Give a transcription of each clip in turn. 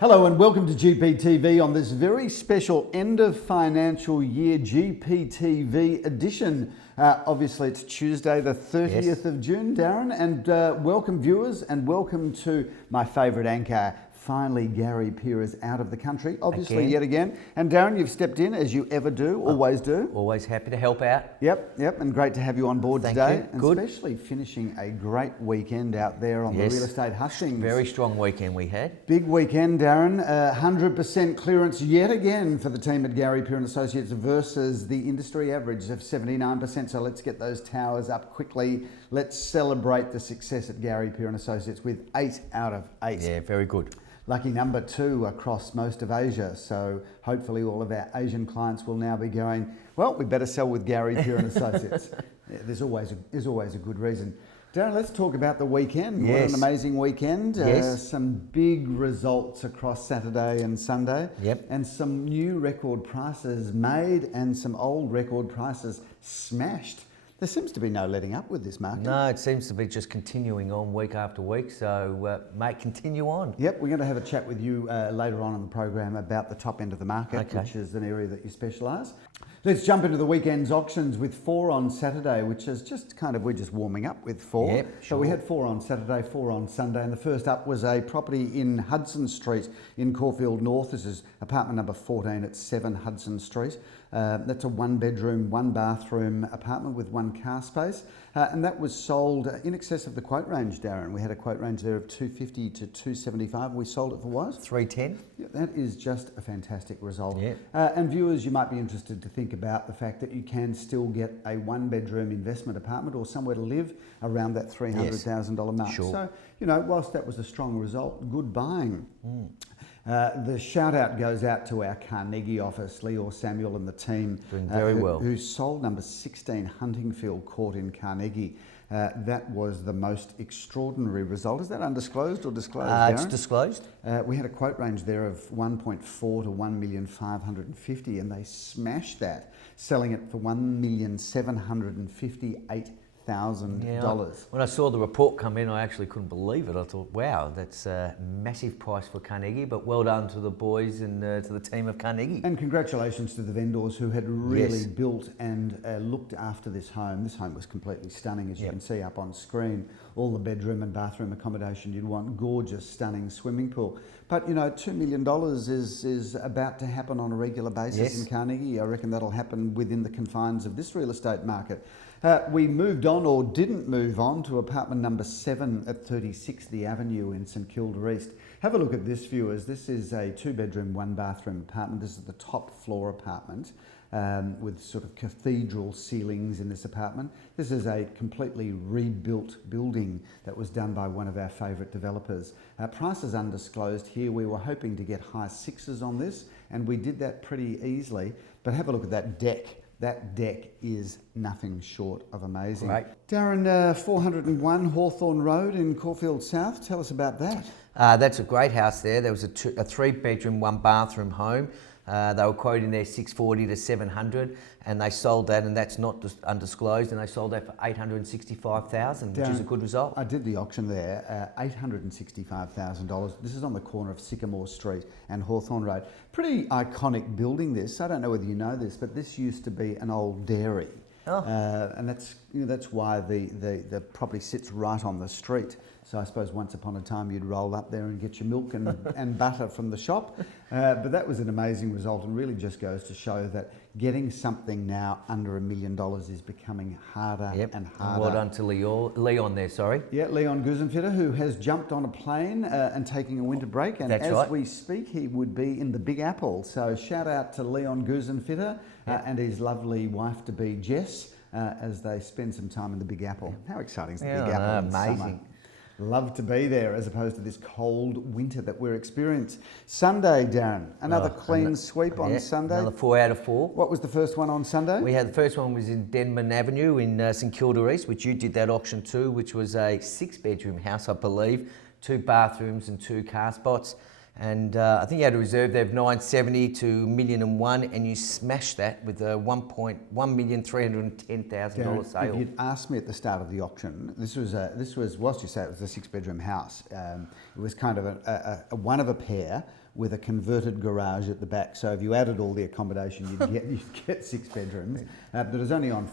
Hello and welcome to GPTV on this very special end of financial year GPTV edition. Obviously it's Tuesday the 30th of June, Darren, and welcome viewers and welcome to my favourite anchor. Finally, Gary Peer is out of the country, obviously, yet again. And Darren, you've stepped in as you ever do, always do. Always happy to help out. Yep, and great to have you on board today. Thank you. Good. Especially finishing a great weekend out there on the real estate hustings. Very strong weekend we had. Big weekend, Darren. 100% clearance yet again for the team at Gary Peer and Associates versus the industry average of 79%. So let's get those towers up quickly. Let's celebrate the success at Gary Peer and Associates with 8 out of 8. Yeah, very good. Lucky number 2 across most of Asia. So hopefully all of our Asian clients will now be going, well, we better sell with Gary Peer and Associates. Yeah, there's always a good reason. Darren, let's talk about the weekend. Yes. What an amazing weekend. Yes. Some big results across Saturday and Sunday. Yep. And some new record prices made and some old record prices smashed. There seems to be no letting up with this market. No, it seems to be just continuing on week after week. So, mate, continue on. Yep, we're going to have a chat with you later on in the program about the top end of the market, Okay. which is an area that you specialise. Let's jump into the weekend's auctions with 4 on Saturday, which is just we're just warming up with 4. Yep, So sure. we had 4 on Saturday, 4 on Sunday, and the first up was a property in Hudson Street in Caulfield North. This is apartment number 14 at 7 Hudson Street. That's a 1-bedroom, 1-bathroom apartment with 1 car space. And that was sold in excess of the quote range, Darren. We had a quote range there of 250 to 275. We sold it for what? 310. Yeah, that is just a fantastic result. Yeah. And viewers, you might be interested to think about the fact that you can still get a 1-bedroom investment apartment or somewhere to live around that $300,000 mark. Sure. So, whilst that was a strong result, good buying. The shout out goes out to our Carnegie office, Leo Samuel and the team. Doing very well. Who sold number 16 Huntingfield Court in Carnegie. That was the most extraordinary result. Is that undisclosed or disclosed, Darren? It's disclosed. We had a quote range there of 1.4 to 1,550,000, and they smashed that, selling it for $1,758,000. When I saw the report come in, I actually couldn't believe it. I thought, wow, that's a massive price for Carnegie, but well done to the boys and to the team of Carnegie. And congratulations to the vendors who had really built and looked after this home. This home was completely stunning, as you can see up on screen. All the bedroom and bathroom accommodation you'd want, gorgeous, stunning swimming pool. But $2 million is about to happen on a regular basis in Carnegie. I reckon that'll happen within the confines of this real estate market. We moved on, or didn't move on, to apartment number 7 at 36 The Avenue in St Kilda East. Have a look at this, viewers. This is a 2-bedroom, 1-bathroom apartment. This is the top floor apartment with sort of cathedral ceilings in this apartment. This is a completely rebuilt building that was done by one of our favourite developers. Price is undisclosed here. We were hoping to get high 6s on this, and we did that pretty easily. But have a look at that deck. That deck is nothing short of amazing. Right. Darren, 401 Hawthorne Road in Caulfield South. Tell us about that. That's a great house there. There was a 3-bedroom, 1-bathroom home. They were quoting there 640 to 700, and they sold that, and that's not undisclosed, and they sold that for $865,000, which is a good result. I did the auction there, $865,000. This is on the corner of Sycamore Street and Hawthorne Road. Pretty iconic building, this. I don't know whether you know this, but this used to be an old dairy. And that's why the property sits right on the street. So I suppose once upon a time you'd roll up there and get your milk and butter from the shop. But that was an amazing result, and really just goes to show that getting something now under $1 million is becoming harder and harder. And well done to Leon there, sorry. Yeah, Leon Guzenfitter, who has jumped on a plane and taking a winter break. And as we speak, he would be in the Big Apple. So shout out to Leon Guzenfitter and his lovely wife-to-be, Jess, as they spend some time in the Big Apple. How exciting is the Big Apple in amazing. summer? Love to be there, as opposed to this cold winter that we're experiencing. Sunday, Darren, another clean sweep on Sunday. Another 4 out of 4. What was the first one on Sunday? We had the first one was in Denman Avenue in St Kilda East, which you did that auction too, which was a 6-bedroom house, I believe, 2 bathrooms and 2 car spots. And I think you had a reserve there of 970 to $1,001,001, and you smashed that with a $1,310,000 sale. If you'd asked me at the start of the auction, this was whilst you say it was a 6-bedroom house, it was kind of a one of a pair with a converted garage at the back. So if you added all the accommodation, you'd get 6 bedrooms. But it was only on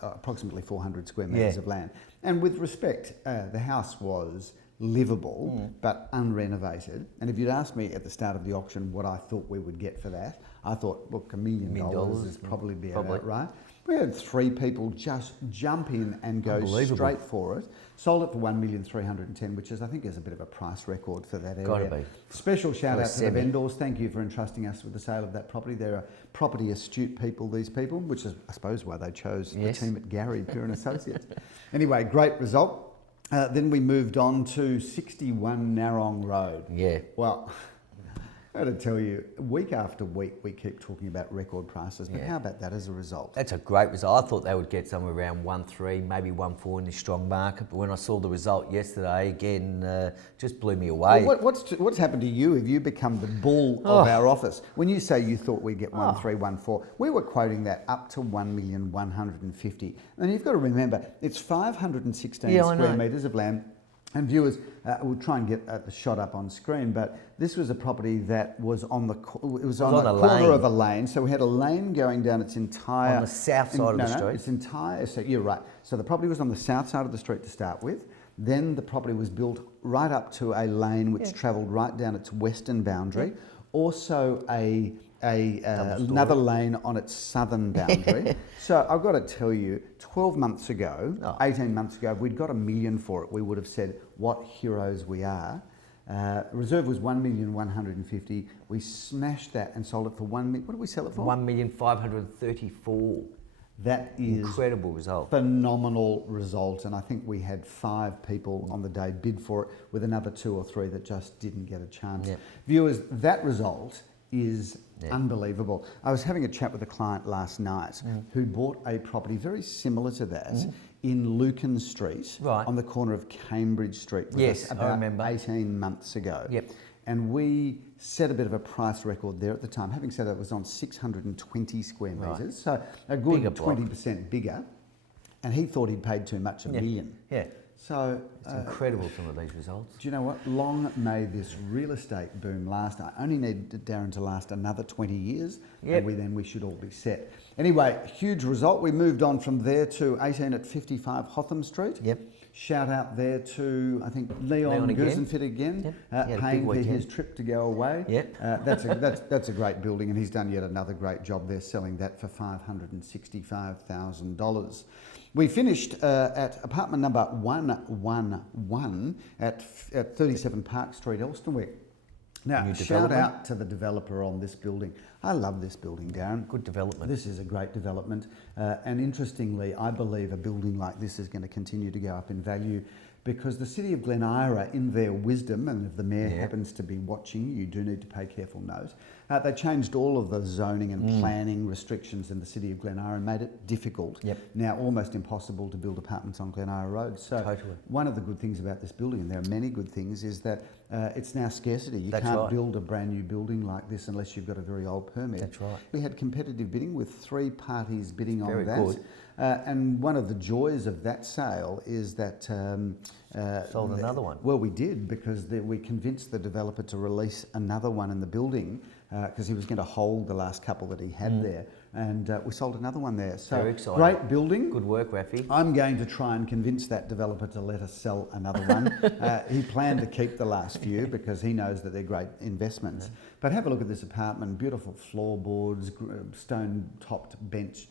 approximately 400 square metres of land. And with respect, the house was livable but unrenovated. And if you'd asked me at the start of the auction what I thought we would get for that, I thought, look, $1 million is probably about right. We had 3 people just jump in and go straight for it. Sold it for $1,310,000, which I think is a bit of a price record for that area. Gotta be. Special shout out to the vendors. Thank you for entrusting us with the sale of that property. They're property astute people, these people, which is, I suppose, why they chose the team at Gary, Pure and Associates. Anyway, great result. Then we moved on to 61 Narrong Road. Yeah. Well, I got to tell you, week after week, we keep talking about record prices, but how about that as a result? That's a great result. I thought they would get somewhere around 1.3, maybe 1.4 in this strong market. But when I saw the result yesterday, again, just blew me away. Well, what's happened to you? Have you become the bull of our office? When you say you thought we'd get 1.3, 1.4, we were quoting that up to 1,150,000. And you've got to remember, it's 516 square metres of land. And viewers, we'll try and get the shot up on screen, but this was a property that was on the corner of a lane. So we had a lane going down its entire... On the south side of the street? Its entire... So you're right. So the property was on the south side of the street to start with. Then the property was built right up to a lane which travelled right down its western boundary. Also another lane on its southern boundary. So I've got to tell you, 12 months ago, 18 months ago, if we'd got $1 million for it, we would have said, what heroes we are. Reserve was 1,150,000. We smashed that and sold it for $1 million. What did we sell it for? 1,534,000. That is incredible result. Phenomenal result, and I think we had 5 people on the day bid for it, with another 2 or 3 that just didn't get a chance. Viewers, that result is unbelievable. I was having a chat with a client last night who bought a property very similar to that in Lucan Street on the corner of Cambridge Street with us about 18 months ago. And we set a bit of a price record there at the time. Having said that, it was on 620 square metres, so a good 20% bigger. And he thought he'd paid too much, $1 million. So it's incredible, some of these results. Do you know what? Long may this real estate boom last. I only need Darren to last another 20 years, and we should all be set. Anyway, huge result. We moved on from there to 18 at 55 Hotham Street. Shout out there to, I think, Leon Gusenfit again, paying for his trip to go away. That's a great building, and he's done yet another great job there, selling that for $565,000. We finished at apartment number 111 at 37 Park Street, Elstonwick. Now, shout out to the developer on this building. I love this building, Darren. Good development. This is a great development. And interestingly, I believe a building like this is going to continue to go up in value, because the City of Glen Ira, in their wisdom, and if the Mayor happens to be watching, you do need to pay careful note, they changed all of the zoning and planning restrictions in the City of Glen Ira and made it difficult, now almost impossible to build apartments on Glen Ira Road. So one of the good things about this building, and there are many good things, is that it's now scarcity. You can't build a brand new building like this unless you've got a very old permit. That's right. We had competitive bidding with 3 parties bidding on that. Very good. And one of the joys of that sale is that... sold another one. Well, we did, because we convinced the developer to release another one in the building, because he was going to hold the last couple that he had there. And we sold another one there. So very exciting. Great building. Good work, Rafi. I'm going to try and convince that developer to let us sell another one. He planned to keep the last few because he knows that they're great investments. But have a look at this apartment. Beautiful floorboards, stone bench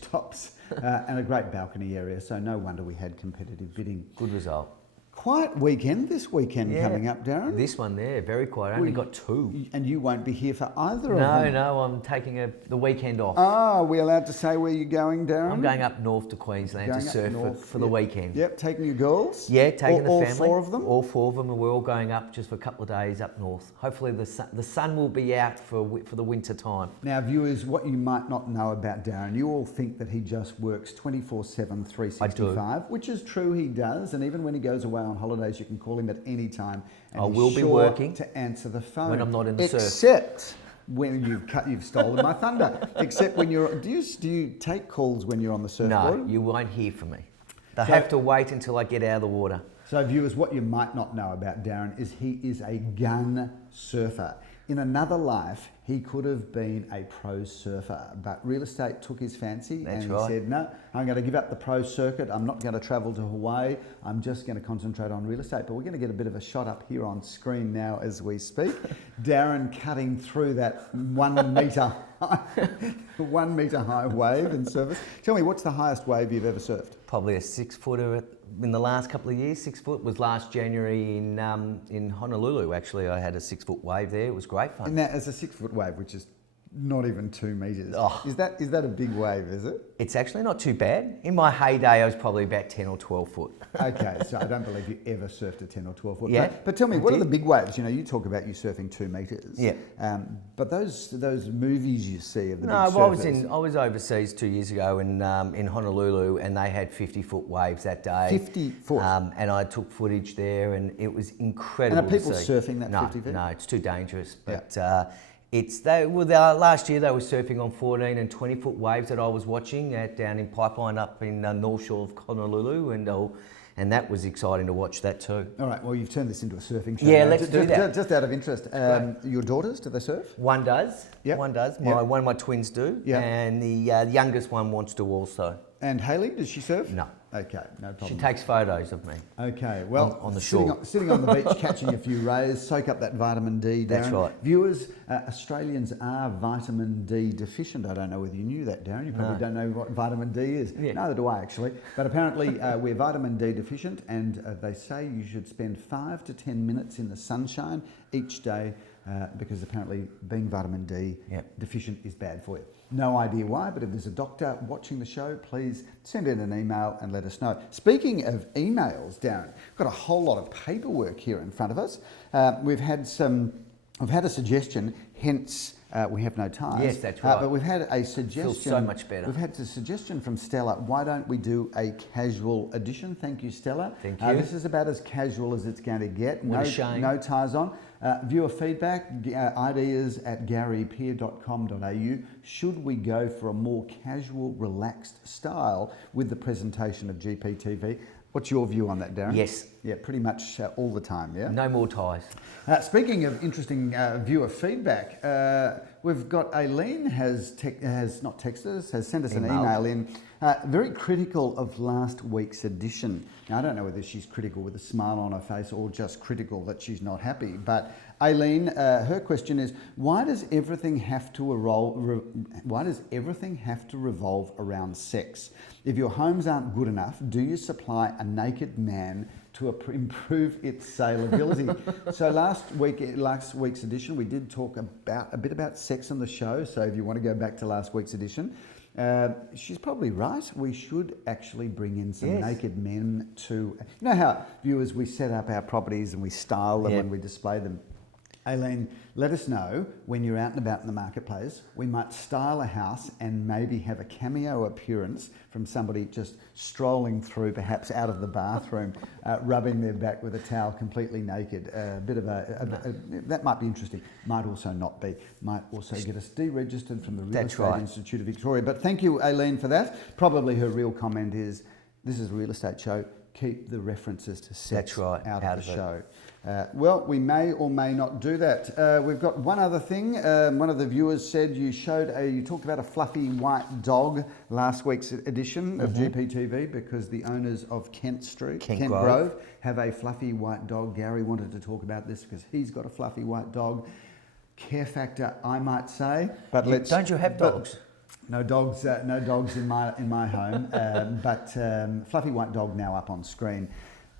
tops, and a great balcony area. So no wonder we had competitive bidding. Good result. Quiet weekend this weekend coming up, Darren. This one there, very quiet. I only got 2. And you won't be here for either of them. No, I'm taking the weekend off. Oh, are we allowed to say where you're going, Darren? I'm going up north to Queensland to surf for the weekend. Yep, taking your girls? Yeah, taking the family. All 4 of them? All 4 of them, and we're all going up just for a couple of days up north. Hopefully the sun will be out for the winter time. Now, viewers, what you might not know about Darren, you all think that he just works 24/7, 365, which is true, he does, and even when he goes away on on holidays. You can call him at any time. And I he's will be sure working to answer the phone when I'm not in the surf. Except when you've stolen my thunder. Except when you're. Do you take calls when you're on the surfboard? No, you won't hear from me. They have to wait until I get out of the water. So viewers, what you might not know about Darren is he is a gun surfer. In another life, he could have been a pro surfer, but real estate took his fancy and he said, no, I'm going to give up the pro circuit. I'm not going to travel to Hawaii. I'm just going to concentrate on real estate. But we're going to get a bit of a shot up here on screen now as we speak. Darren cutting through that 1 metre high wave in surface. Tell me, what's the highest wave you've ever surfed? Probably a 6 footer in the last couple of years. 6 foot was last January in Honolulu. Actually, I had a 6 foot wave there. It was great fun. And that as a 6 foot wave, which is not even 2 metres. Oh. Is that a big wave, is it? It's actually not too bad. In my heyday, I was probably about 10 or 12 foot. Okay, so I don't believe you ever surfed a 10 or 12 foot. Yeah, But tell me, what are the big waves? You know, you talk about you surfing 2 metres. Yeah. But those movies you see of the big No, surfers. I was overseas 2 years ago in Honolulu, and they had 50 foot waves that day. 50 foot? And I took footage there, and it was incredible. And are people to see. surfing that 50 feet? No, it's too dangerous. But last year they were surfing on 14 and 20 foot waves that I was watching down in Pipeline up in North Shore of Honolulu, and that was exciting to watch that too. All right, well, you've turned this into a surfing show. Yeah, let's do that. Just out of interest, your daughters, do they surf? One does. Yep. One does. Yep. One of my twins do. Yep. And the youngest one wants to also. And Hayley, does she surf? No. Okay, no problem. She takes photos of me. Okay, well, on the shore. Sitting on the beach, catching a few rays, soak up that vitamin D, Darren. That's right. Viewers, Australians are vitamin D deficient. I don't know whether you knew that, Darren. You probably don't know what vitamin D is. Yeah. Neither do I, actually. But apparently we're vitamin D deficient, and they say you should spend 5 to 10 minutes in the sunshine each day because apparently being vitamin D deficient is bad for you. No idea why, but if there's a doctor watching the show, please send in an email and let us know. Speaking of emails, Darren, we've got a whole lot of paperwork here in front of us. We've had a suggestion, hence we have no ties. Yes, that's right. But we've had a suggestion. Feels so much better. We've had a suggestion from Stella. Why don't we do a casual edition? Thank you, Stella. Thank you. This is about as casual as it's going to get. What a shame. No ties on. Viewer feedback, ideas at garypeer.com.au. Should we go for a more casual, relaxed style with the presentation of GPTV? What's your view on that, Darren? Yes. Yeah, pretty much all the time, yeah? No more ties. Speaking of interesting viewer feedback, we've got Aileen has not texted us, has sent us an email in, very critical of last week's edition. Now, I don't know whether she's critical with a smile on her face or just critical that she's not happy, but Aileen, her question is, why does everything have to revolve around sex? If your homes aren't good enough, do you supply a naked man to improve its saleability? So last week's edition, we did talk a bit about sex on the show. So if you want to go back to last week's edition, she's probably right. We should actually bring in some naked men to, you know how viewers, we set up our properties and we style them and we display them. Aileen, let us know when you're out and about in the marketplace. We might style a house and maybe have a cameo appearance from somebody just strolling through, perhaps out of the bathroom, rubbing their back with a towel completely naked. That might be interesting. Might also not be. Might also get us deregistered from the Real Estate Institute of Victoria. But thank you, Aileen, for that. Probably her real comment is, this is a real estate show. Keep the references to sex out of the show. Well, we may or may not do that. We've got one other thing. One of the viewers said you talked about a fluffy white dog last week's edition of GPTV because the owners of Kent Grove have a fluffy white dog. Gary wanted to talk about this because he's got a fluffy white dog. Care factor, I might say. But don't you have dogs? No dogs in my home. But fluffy white dog now up on screen.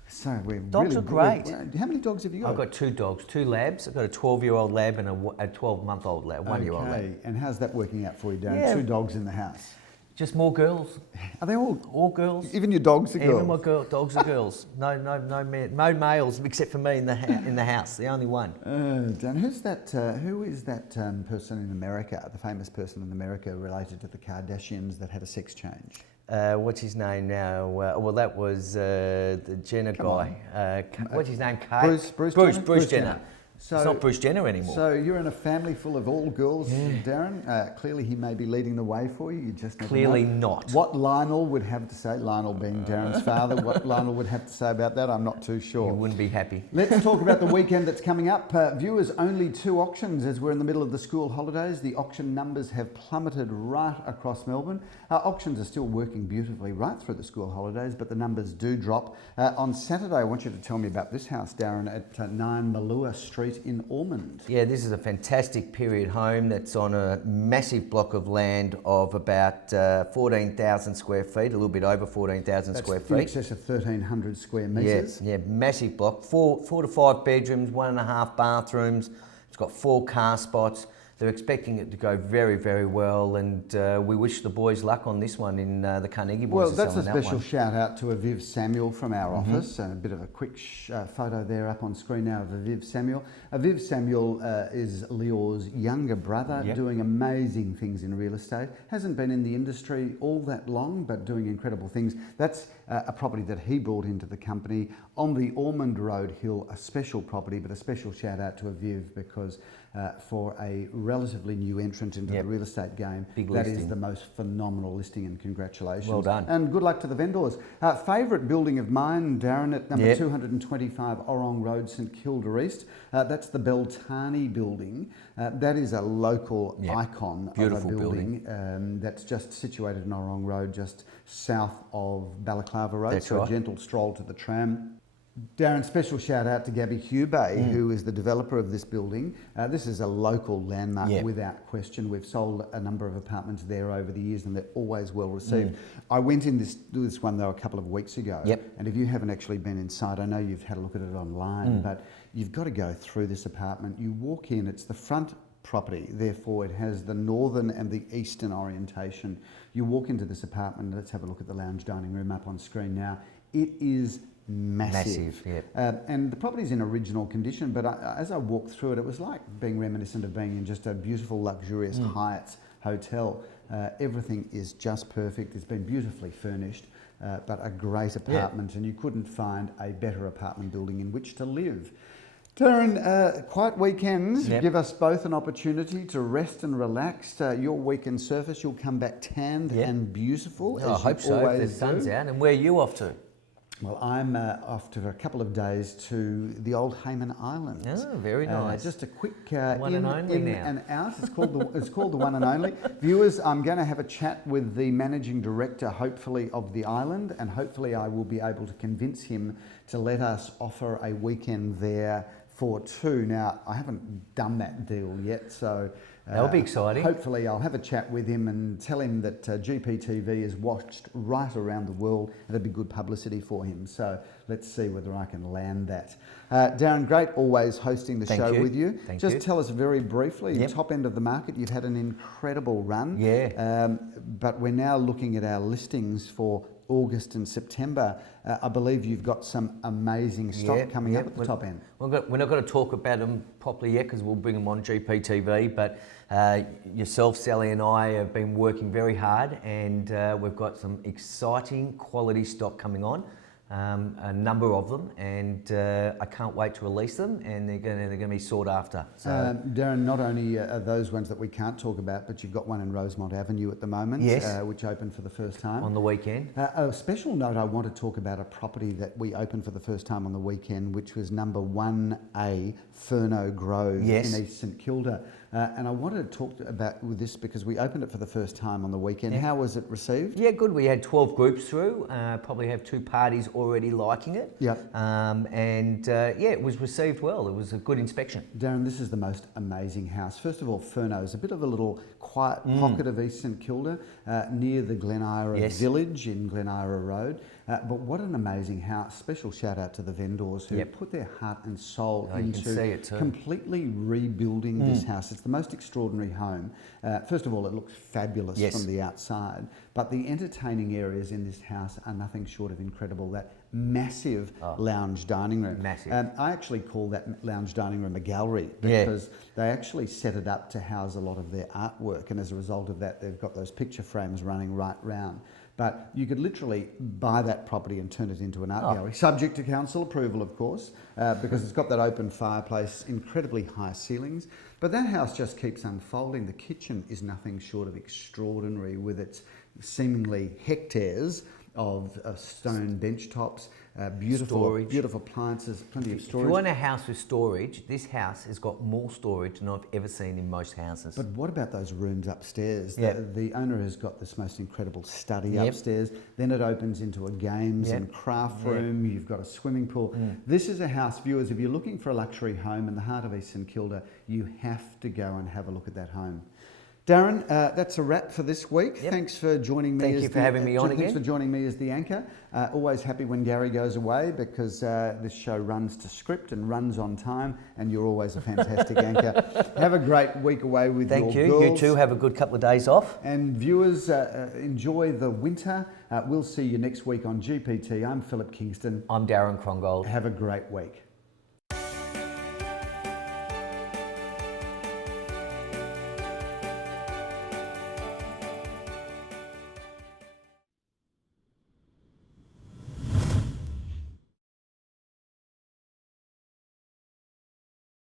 So dogs are great. How many dogs have you got? I've got 2 dogs, 2 labs. I've got a 12-year-old lab and a 12-month-old lab, 1-year-old lab. Okay, and how's that working out for you, Darren? 2 dogs in the house. Just more girls. Are they all girls? Even your dogs are girls? Even my dogs are girls. No males except for me in the house. The only one. Dan, who is that person in America, the famous person in America related to the Kardashians that had a sex change? What's his name now? Well, that was the Jenner guy. What's his name? Bruce Jenner. So, it's not Bruce Jenner anymore. So you're in a family full of all girls, Darren. Clearly he may be leading the way for you. You just never Clearly know. not. What Lionel would have to say, Lionel being Darren's father, what Lionel would have to say about that, I'm not too sure. You wouldn't be happy. Let's talk about the weekend that's coming up. Viewers, only 2 auctions as we're in the middle of the school holidays. The auction numbers have plummeted right across Melbourne. Auctions are still working beautifully right through the school holidays, but the numbers do drop. On Saturday, I want you to tell me about this house, Darren, at 9 Malua Street in Ormond. Yeah, this is a fantastic period home that's on a massive block of land of about 14,000 square feet, a little bit over 14,000 square feet. In excess of 1,300 square metres. Yeah, massive block. Four to 5 bedrooms, 1.5 bathrooms. It's got 4 car spots. They're expecting it to go very, very well, and we wish the boys luck on this one in the Carnegie Boys. Well, that's a special shout out to Aviv Samuel from our office, and a bit of a quick photo there up on screen now of Aviv Samuel. Aviv Samuel is Lior's younger brother, doing amazing things in real estate. Hasn't been in the industry all that long, but doing incredible things. That's a property that he brought into the company on the Ormond Road Hill, a special property, but a special shout out to Aviv because for a relatively new entrant into the real estate game, that is the most phenomenal listing, and congratulations. Well done. And good luck to the vendors. Favourite building of mine, Darren, at number 225 Orong Road, St Kilda East. That's the Beltani building. That is a local icon of a building that's just situated in Orong Road, just south of Balaclava Road. That's so right. A gentle stroll to the tram. Darren, special shout out to Gabby Hubey, who is the developer of this building. This is a local landmark without question. We've sold a number of apartments there over the years and they're always well received. I went in this one though a couple of weeks ago, and if you haven't actually been inside, I know you've had a look at it online, but you've got to go through this apartment. You walk in, it's the front property, therefore it has the northern and the eastern orientation. You walk into this apartment, let's have a look at the lounge dining room up on screen now. It is massive. And the property's in original condition, but as I walked through it, it was like being reminiscent of being in just a beautiful, luxurious Hyatt's hotel. Everything is just perfect. It's been beautifully furnished, but a great apartment, and you couldn't find a better apartment building in which to live. Darren, quiet weekends give us both an opportunity to rest and relax. Your weekend surface, you'll come back tanned and beautiful. I hope so, if the sun's out. And where are you off to? Well, I'm off to a couple of days to the old Hayman Islands. Oh, very nice. Just a quick one and only now. and out. It's called the One and Only. Viewers, I'm going to have a chat with the managing director, hopefully, of the island, and hopefully I will be able to convince him to let us offer a weekend there for 2. Now, I haven't done that deal yet, so that'll be exciting. Hopefully I'll have a chat with him and tell him that GPTV is watched right around the world, and it'd be good publicity for him. So let's see whether I can land that. Darren, great always hosting the show with you. Just tell us very briefly, top end of the market, you've had an incredible run. But we're now looking at our listings for August and September. I believe you've got some amazing stock coming up at the top end. We're not going to talk about them properly yet because we'll bring them on GPTV, but yourself, Sally and I have been working very hard, and we've got some exciting quality stock coming on. A number of them, and I can't wait to release them, and they're going to be sought after. So. Darren, not only are those ones that we can't talk about, but you've got one in Rosemont Avenue at the moment, which opened for the first time. On the weekend. A special note, I want to talk about a property that we opened for the first time on the weekend, which was number 1A Furno Grove in East St Kilda. And I wanted to talk about with this because we opened it for the first time on the weekend. How was it received? Yeah, good. We had 12 groups through, probably have 2 parties already liking it. It was received well. It was a good inspection. Darren, this is the most amazing house. First of all, Furno is a bit of a little quiet pocket of East St Kilda, near the Glen Ira Village in Glen Ira Road. But what an amazing house. Special shout out to the vendors who put their heart and soul into completely rebuilding this house. It's the most extraordinary home. First of all, it looks fabulous from the outside, but the entertaining areas in this house are nothing short of incredible. That massive lounge dining room. Massive. I actually call that lounge dining room a gallery because they actually set it up to house a lot of their artwork, and as a result of that, they've got those picture frames running right round. but you could literally buy that property and turn it into an art gallery, subject to council approval, of course, because it's got that open fireplace, incredibly high ceilings. But that house just keeps unfolding. The kitchen is nothing short of extraordinary, with its seemingly hectares of stone bench tops, beautiful appliances, plenty of storage. If you want a house with storage, this house has got more storage than I've ever seen in most houses. But what about those rooms upstairs? Yep. The owner has got this most incredible study upstairs. Then it opens into a games and craft room. You've got a swimming pool. This is a house, viewers, if you're looking for a luxury home in the heart of East St Kilda, you have to go and have a look at that home. Darren, that's a wrap for this week. Yep. Thanks for joining me. Thank you for having me on again. Thanks for joining me as the anchor. Always happy when Gary goes away, because this show runs to script and runs on time, and you're always a fantastic anchor. Have a great week away with your girls. Thank you. You too. Have a good couple of days off. And viewers, enjoy the winter. We'll see you next week on GPT. I'm Phillip Kingston. I'm Darren Krongold. Have a great week.